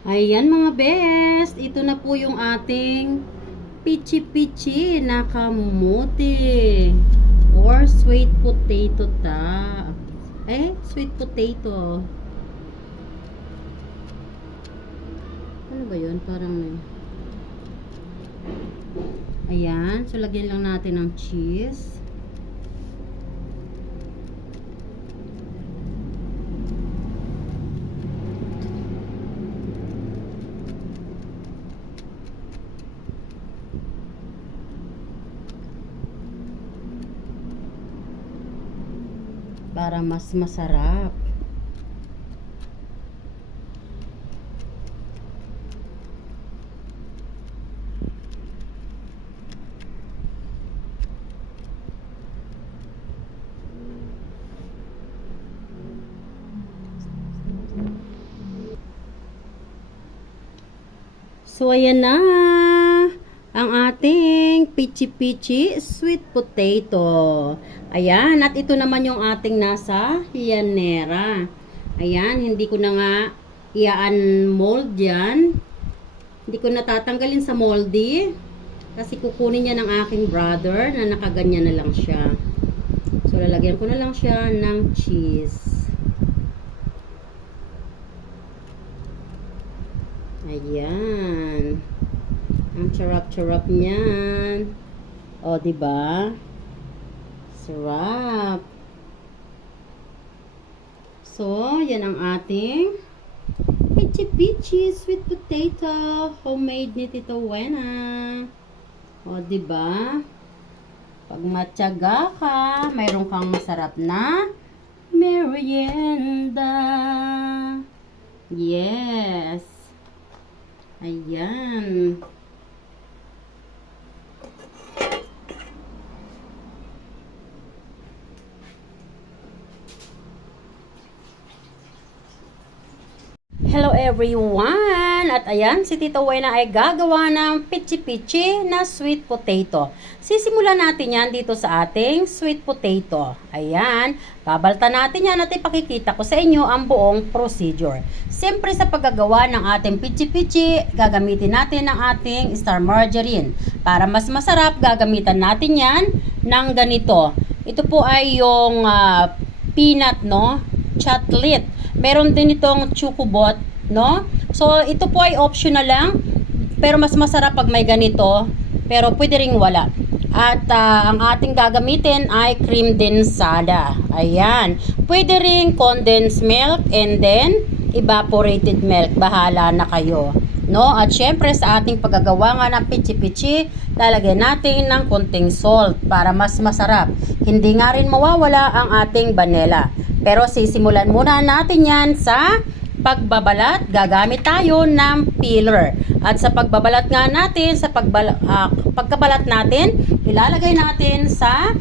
Ayan mga best, ito na po yung ating pichi-pichi na kamote or sweet potato ta. Eh, sweet potato. Ano ba yun? Parang Ayan, so lagyan lang natin ng cheese. Para mas masarap. So, ayan na ang ating pichi-pichi sweet potato. Ayan, at ito naman yung ating nasa hiyanera. Ayan, hindi ko na nga iyaan mold yan. Hindi ko natatanggalin sa moldy. Kasi kukunin niya ng aking brother na nakaganyan na lang siya. So, lalagyan ko na lang siya ng cheese. Ayan. Ang charap-charap niyan. O, di ba? Sarap. So, yan ang ating pichi pichi sweet potato homemade ni Tito Wena. O, di ba? Pag matyaga ka, mayroon kang masarap na merienda. Yes. Ayan. Hello everyone! At ayan, si Tito Wena ay gagawa ng pichi-pichi na sweet potato. Sisimulan natin yan dito sa ating sweet potato. Ayan, babalta natin yan at ipakikita ko sa inyo ang buong procedure. Siyempre sa paggagawa ng ating pichi-pichi, gagamitin natin ang ating star margarine. Para mas masarap, gagamitan natin yan ng ganito. Ito po ay yung ah, peanut, no? Chocolate. Meron din itong chocobot, no? So, ito po ay optional lang. Pero mas masarap pag may ganito. Pero pwede ring wala. At ah, ang ating gagamitin ay cream densada. Ayan. Pwede ring condensed milk and then evaporated milk. Bahala na kayo. No? At syempre sa ating paggagawa nga ng pichi-pichi, lalagyan natin ng konting salt para mas masarap. Hindi nga rin mawawala ang ating vanilla. Pero sisimulan muna natin yan sa pagbabalat. Gagamit tayo ng peeler. At sa pagbabalat nga natin, sa pagbala, ah, pagkabalat natin, ilalagay natin sa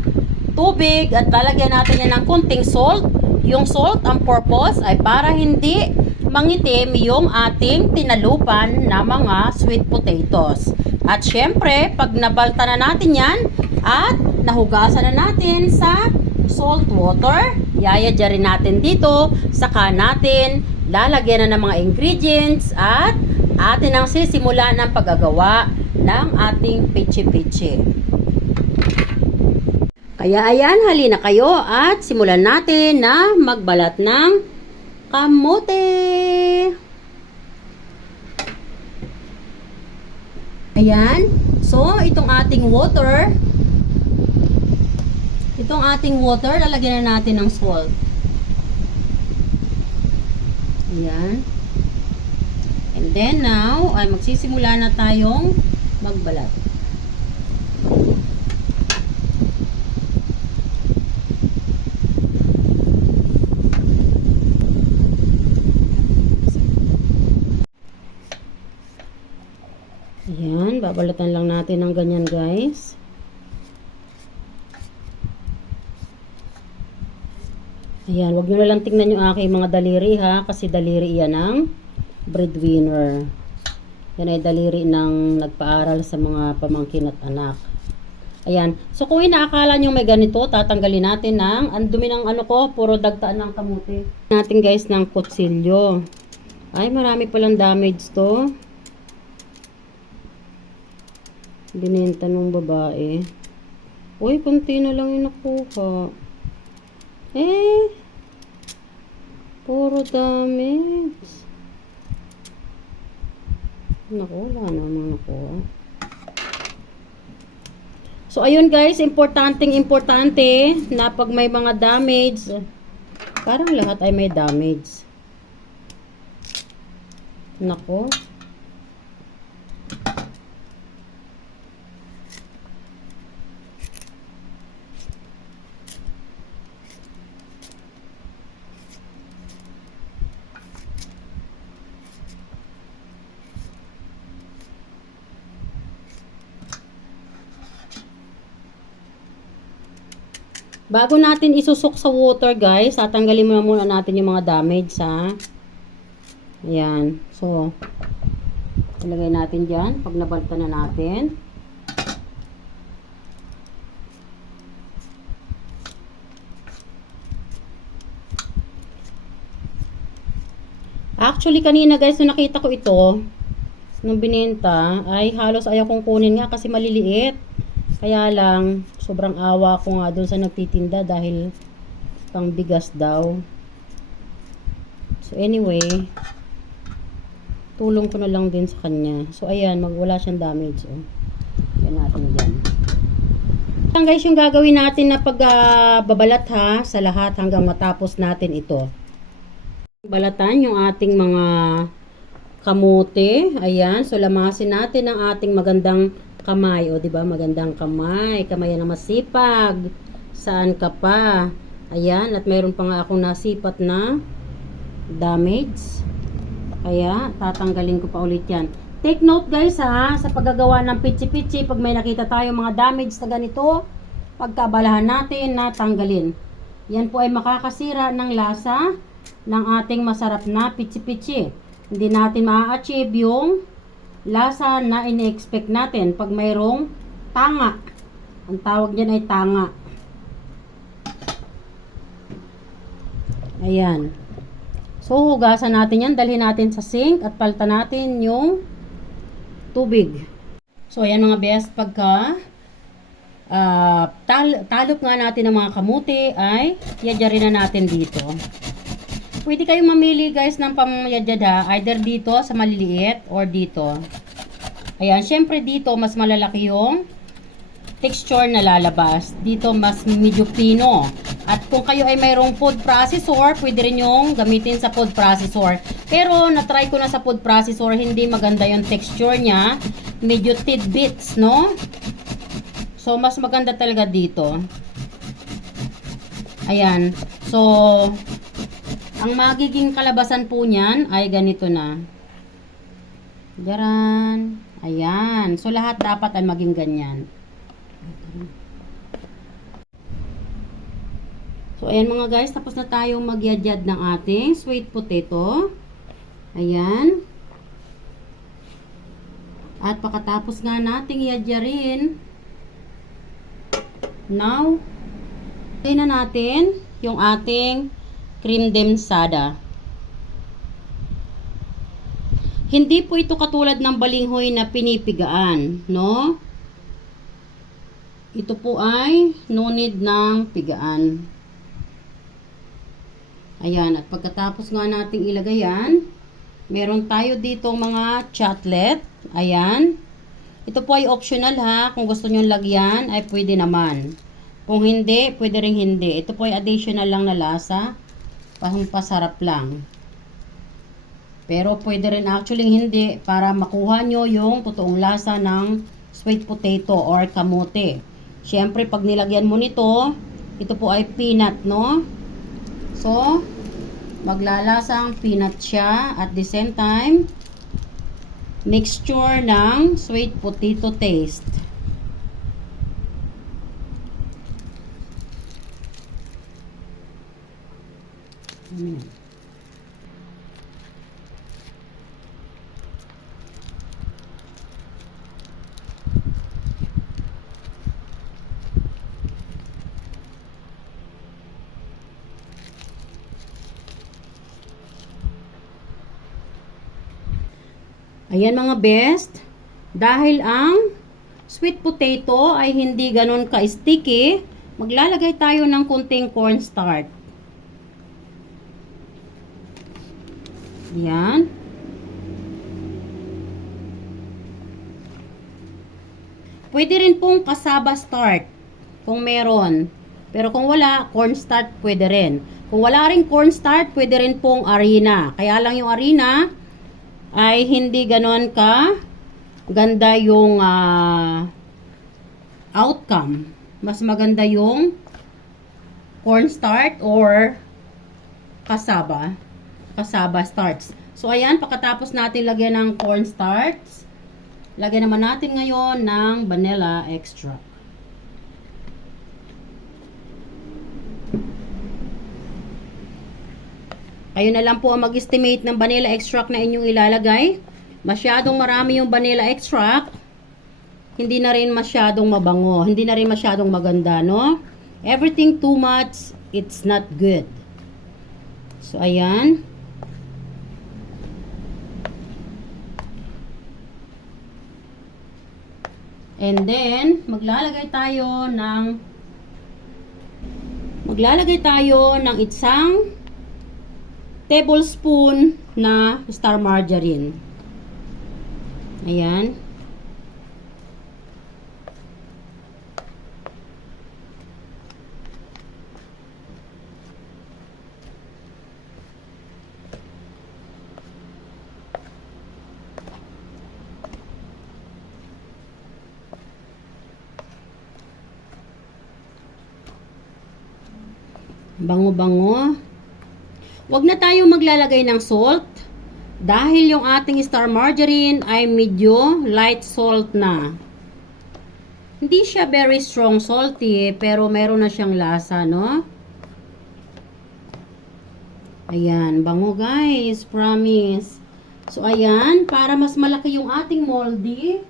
tubig at lalagyan natin yan ng konting salt. Yung salt, ang purpose ay para hindi mangitim yung ating tinalupan na mga sweet potatoes. At syempre, pag nabalta na natin yan at nahugasan na natin sa salt water, yayadya rin natin dito, saka natin lalagyan na ng mga ingredients at atin ang sisimula ng paggagawa ng ating pichi-pichi. Kaya ayan, halina kayo at simulan natin na magbalat ng kamote. Ayan. So, itong ating water, itong ating water, lalagyan na natin ng salt. Ayan. And then now, ay magsisimula na tayong magbalat. Ayan, babalatan lang natin ng ganyan guys. Ayan, wag nyo na lang tingnan yung aking mga daliri ha, kasi daliri yan ng breadwinner. Yan ay daliri ng nagpaaral sa mga pamangkin at anak. Ayan. So, kung inaakala nyo may ganito, tatanggalin natin ng, ang dumi ng ano ko, puro dagtaan ng kamuti. Natin guys ng kutsilyo. Ay, marami palang damage to. Binenta ng babae. Uy, konti na lang yung nakuha. Eh, puro damage. Naku, wala namang nakuha. So, ayun guys, importanteng importante na pag may mga damage, parang lahat ay may damage. Nako. Bago natin isusok sa water, guys, tatanggalin muna muna natin yung mga damage, ha? Ayan. So, ilagay natin dyan pag nabalta na natin. Actually, kanina guys, nung nakita ko ito, nung binenta, ay halos ayaw kong kunin nga kasi maliliit. Kaya lang, sobrang awa ko nga dun sa nagtitinda dahil pang bigas daw. So anyway, tulong ko na lang din sa kanya. So ayan, magwala siyang damage. Oh. Yan natin dyan. Yan guys, yung gagawin natin na pagbabalat ha, sa lahat hanggang matapos natin ito. Balatan yung ating mga kamote. Ayan, so lamasin natin ang ating magandang kamay. O, di ba Magandang kamay. Kamay na masipag. Saan ka pa? Ayan, at mayroon pa nga akong nasipat na damage. Kaya, tatanggalin ko pa ulit yan. Take note guys ha, sa paggagawa ng pitsi-pitsi, pag may nakita tayo mga damage na ganito, pagkabalahan natin na tanggalin. Yan po ay makakasira ng lasa ng ating masarap na pitsi-pitsi. Hindi natin ma-achieve yung lasa na ini-expect natin pag mayroong tanga. Ang tawag niyan ay tanga. Ayan. So, hugasan natin yan. Dalhin natin sa sink at palta natin yung tubig. So, ayan mga best. Pagka uh, tal talop nga natin ng mga kamuti ay yadyarin na natin dito. Pwede kayong mamili guys ng pamyadyad ha. Either dito sa maliliit or dito. Ayan, syempre dito mas malalaki yung texture na lalabas. Dito mas medyo pino. At kung kayo ay mayroong food processor, pwede rin yung gamitin sa food processor. Pero na-try ko na sa food processor, hindi maganda yung texture niya. Medyo tidbits, no? So, mas maganda talaga dito. Ayan. So, ang magiging kalabasan po niyan ay ganito na. Garan. Ayan. So, lahat dapat ay maging ganyan. So, ayan mga guys, tapos na tayong magyadyad ng ating sweet potato. Ayan. At pagkatapos nga nating yadyarin, now, na natin yung ating cream demsada. Hindi po ito katulad ng balinghoy na pinipigaan, no? Ito po ay no need ng pigaan. Ayan, at pagkatapos nga nating ilagay yan, meron tayo dito mga chatlet. Ayan. Ito po ay optional ha. Kung gusto nyo lagyan, ay pwede naman. Kung hindi, pwede rin hindi. Ito po ay additional lang na lasa. Pampasarap lang. Pero pwede rin actually hindi para makuha nyo yung totoong lasa ng sweet potato or kamote. Siyempre, pag nilagyan mo nito, ito po ay peanut, no? So, maglalasang peanut siya at the same time, mixture ng sweet potato taste. Ayan. Ayan mga best. Dahil ang sweet potato ay hindi ganun ka-sticky, maglalagay tayo ng kunting cornstarch. Yan. Pwede rin pong kasaba start kung meron. Pero kung wala, cornstarch pwede rin. Kung wala rin cornstarch, pwede rin pong arena. Kaya lang yung arena ay hindi ganon ka ganda yung ah, outcome. Mas maganda yung cornstarch or kasaba. Kasaba starch. So, ayan, pagkatapos natin lagyan ng cornstarch, lagyan naman natin ngayon ng vanilla extract. Kayo na lang po ang mag-estimate ng vanilla extract na inyong ilalagay. Masyadong marami yung vanilla extract, hindi na rin masyadong mabango, hindi na rin masyadong maganda, no? Everything too much, it's not good. So, ayan. And then, maglalagay tayo ng maglalagay tayo ng isang tablespoon na star margarine. Ayan. Bango-bango. Huwag na tayo maglalagay ng salt dahil yung ating star margarine ay medyo light salt na. Hindi siya very strong salty pero meron na siyang lasa, no? Ayan, bango guys, promise. So ayan, para mas malaki yung ating moldy,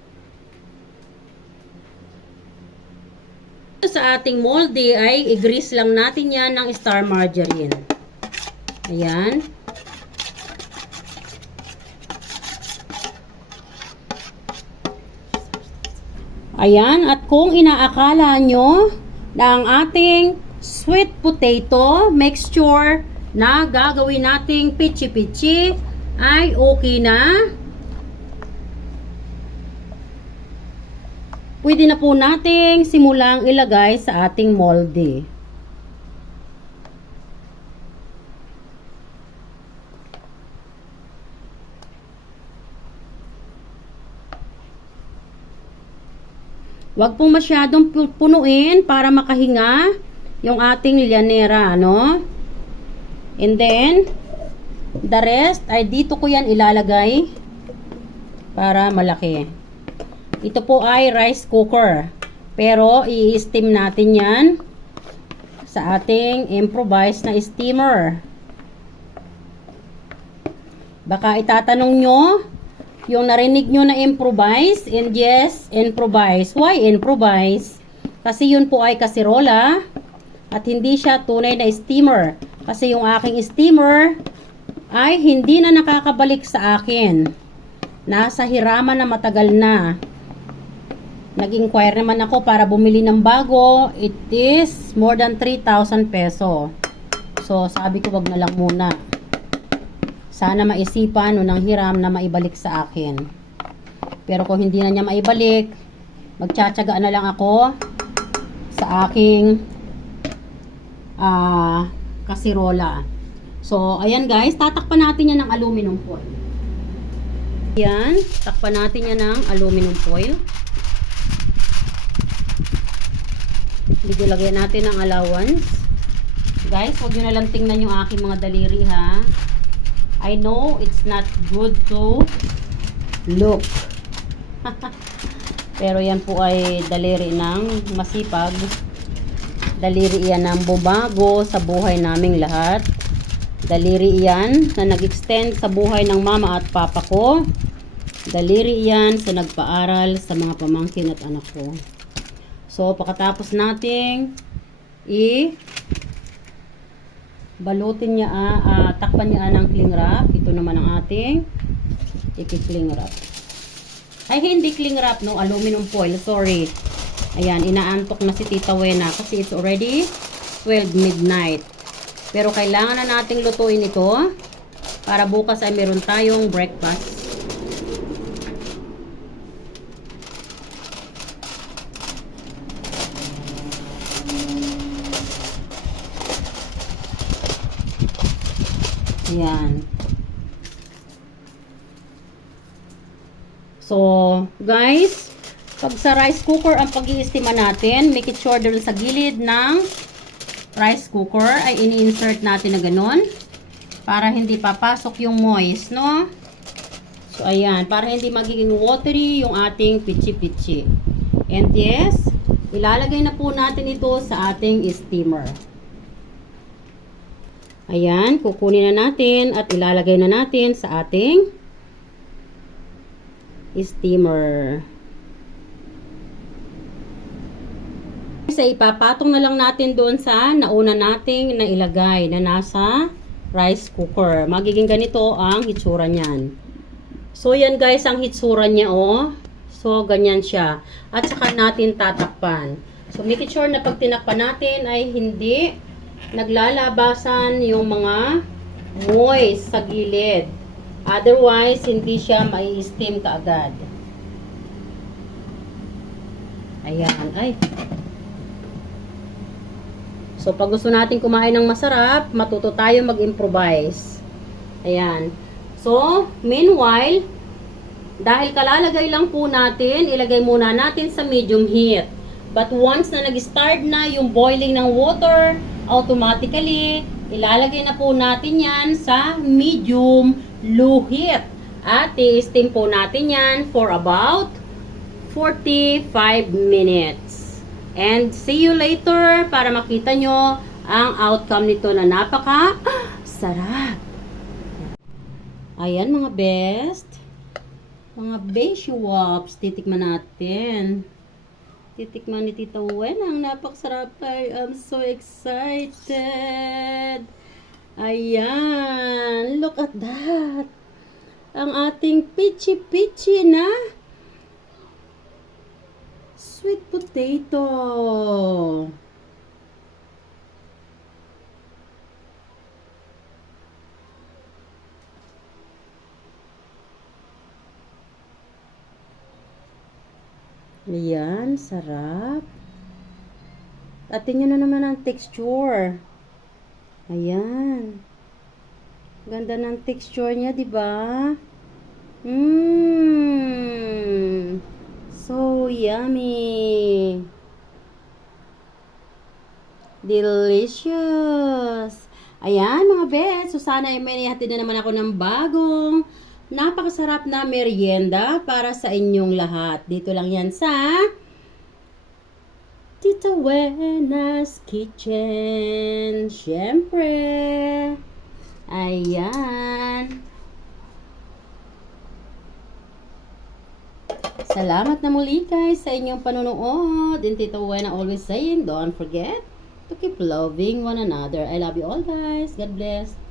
sa ating moldy ay i-grease lang natin yan ng star margarine. Ayan. Ayan, at kung inaakala nyo na ang ating sweet potato mixture na gagawin nating pichi-pichi ay okay na, pwede na po nating simulang ilagay sa ating moldy. Huwag pong masyadong pu- punuin para makahinga yung ating lyanera, no? And then, the rest ay dito ko yan ilalagay para malaki. Ito po ay rice cooker. Pero, i-steam natin yan sa ating improvised na steamer. Baka itatanong nyo, yung narinig nyo na improvise, and yes, improvise. Why improvise? Kasi yun po ay kasirola at hindi siya tunay na steamer. Kasi yung aking steamer ay hindi na nakakabalik sa akin. Nasa hiraman na matagal na. Nag-inquire naman ako para bumili ng bago. It is more than 3,000 peso. So, sabi ko wag na lang muna. Sana maisipan o nang hiram na maibalik sa akin. Pero kung hindi na niya maibalik, magtsatsaga na lang ako sa aking ah kasirola. So, ayan guys, tatakpan natin yan ng aluminum foil. Yan, takpan natin yan ng aluminum foil. Medyo lagyan natin ng allowance. Guys, huwag nyo na lang tingnan yung aking mga daliri ha. I know it's not good to look. Pero yan po ay daliri ng masipag. Daliri yan ng bumago sa buhay naming lahat. Daliri yan na nag-extend sa buhay ng mama at papa ko. Daliri yan sa nagpaaral sa mga pamangkin at anak ko. So, pagkatapos nating i balutin niya, ah, ah, takpan niya ng cling wrap. Ito naman ang ating Ikikling wrap. Ay, hindi cling wrap, no? Aluminum foil. Sorry. Ayan, inaantok na si Tita Wena kasi it's already 12 midnight. Pero kailangan na nating lutuin ito para bukas ay meron tayong breakfast. Ayan. So, guys, pag sa rice cooker ang pag-iistima natin, make it sure dun sa gilid ng rice cooker ay ini-insert natin na ganun para hindi papasok yung moist, no? So, ayan, para hindi magiging watery yung ating pichi-pichi. And yes, ilalagay na po natin ito sa ating steamer. Ayan, kukunin na natin at ilalagay na natin sa ating steamer. Isa ipapatong na lang natin doon sa nauna nating nailagay na nasa rice cooker. Magiging ganito ang hitsura niyan. So yan guys ang hitsura niya oh. So ganyan siya. At saka natin tatakpan. So make sure na pag tinakpan natin ay hindi naglalabasan yung mga moist sa gilid. Otherwise, hindi siya mai steam kaagad. Ayan. Ay. So, pag gusto natin kumain ng masarap, matuto tayo mag-improvise. Ayan. So, meanwhile, dahil kalalagay lang po natin, ilagay muna natin sa medium heat. But once na nag-start na yung boiling ng water, automatically, ilalagay na po natin yan sa medium low heat. At i-steam po natin yan for about 45 minutes. And see you later para makita nyo ang outcome nito na napaka sarap. Ayan mga best. Mga Beeswaps, titikman natin. Titikman ni Tita Wen ang napakasarap. I am so excited. Ayan, look at that. Ang ating pichi-pichi na sweet potato. Ayan, sarap. At tingnan na naman ang texture. Ayan. Ganda ng texture niya, di ba? Mmm. So yummy. Delicious. Ayan, mga bes. So, sana ay may hatid na naman ako ng bagong napakasarap na merienda para sa inyong lahat. Dito lang yan sa Tita Wena's Kitchen. Siyempre. Ayan. Salamat na muli guys sa inyong panonood. And Tita Wena always saying, don't forget to keep loving one another. I love you all guys. God bless.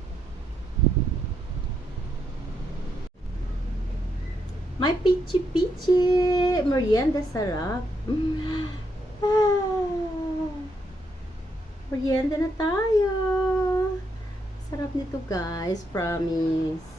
May pichi-pichi. Merienda sarap. Mm. Ah. Merienda na tayo. Sarap nito guys. Promise.